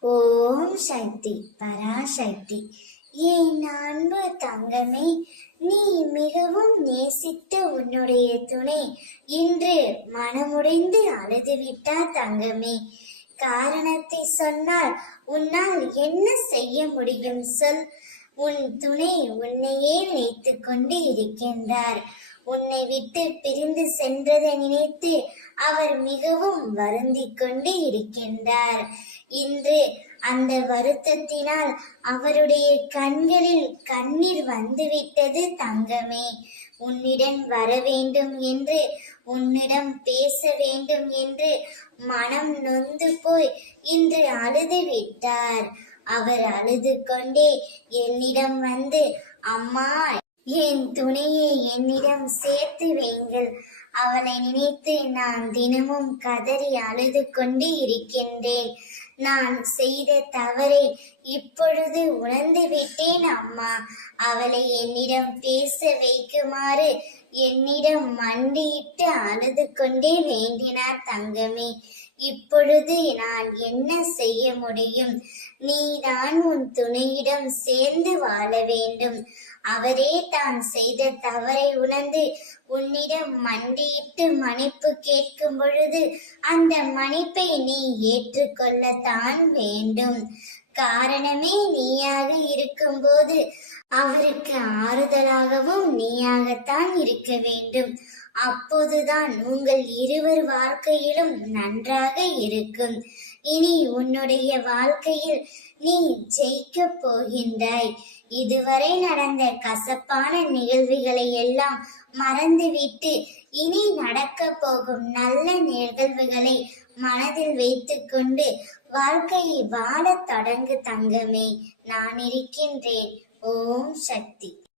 ஓம் சக்தி பராசக்தி. என் அன்பு தங்கமே, நீ மிகவும் நேசித்த உன்னுடைய துணை இன்று மனமுடைந்து அழுதுவிட்டார் தங்கமே. காரணத்தை சொன்னால் உன்னால் என்ன செய்ய முடியும் சொல். உன் துணை உன்னையே நினைத்து கொண்டு இருக்கின்றார். உன்னை விட்டு பிரிந்து சென்றதை நினைத்து அவர் மிகவும் வருந்திக் கொண்டு இருக்கின்றார். இன்று அந்த வருத்தத்தினால் அவருடைய கண்களில் கண்ணீர் வந்துவிட்டது தங்கமே. உன்னிடம் வர வேண்டும் என்று, உன்னிடம் பேச வேண்டும் என்று மனம் நொந்து போய் இன்று அழுது விட்டார். அவர் அழுது கொண்டே என்னிடம் வந்து, அம்மா, என் துணையை என்னிடம் சேர்த்து வைங்கள், அவளை நினைத்து நான் தினமும் கதறி அழுது கொண்டு இருக்கின்றேன். நான் செய்த தவறை இப்பொழுது உணர்ந்து விட்டேன் அம்மா. அவளை என்னிடம் பேச வைக்குமாறு என்னிடம் மண்டியிட்டு அழுது கொண்டே வேண்டினார் தங்கமே. இப்பொழுது நான் என்ன செய்ய முடியும்? நீதான் உன் துணையிடம் சேர்ந்து வாழ வேண்டும். அவரே தான் செய்த தவறை உணர்ந்து உன்னிடம் மண்டியிட்டு மன்னிப்பு கேட்கும் பொழுது அந்த மன்னிப்பை நீ ஏற்றுக்கொள்ளத்தான் வேண்டும். காரணமே நீயாக இருக்கும்போது அவருக்கு ஆறுதலாகவும் நீயாகத்தான் இருக்க வேண்டும். அப்போதுதான் உங்கள் இருவர் வாழ்க்கையிலும் நன்றாக இருக்கும். இனி உன்னுடைய வாழ்க்கையில் நீ ஜெயிக்க போகின்றாய். இதுவரை நடந்த கசப்பான நிகழ்வுகளை எல்லாம் மறந்துவிட்டு இனி நடக்க போகும் நல்ல நிகழ்வுகளை மனதில் வைத்துக்கொண்டு வாழ்க்கையை வாழத் தொடங்கு தங்கமே. நான் இருக்கின்றேன். ஓம் சக்தி.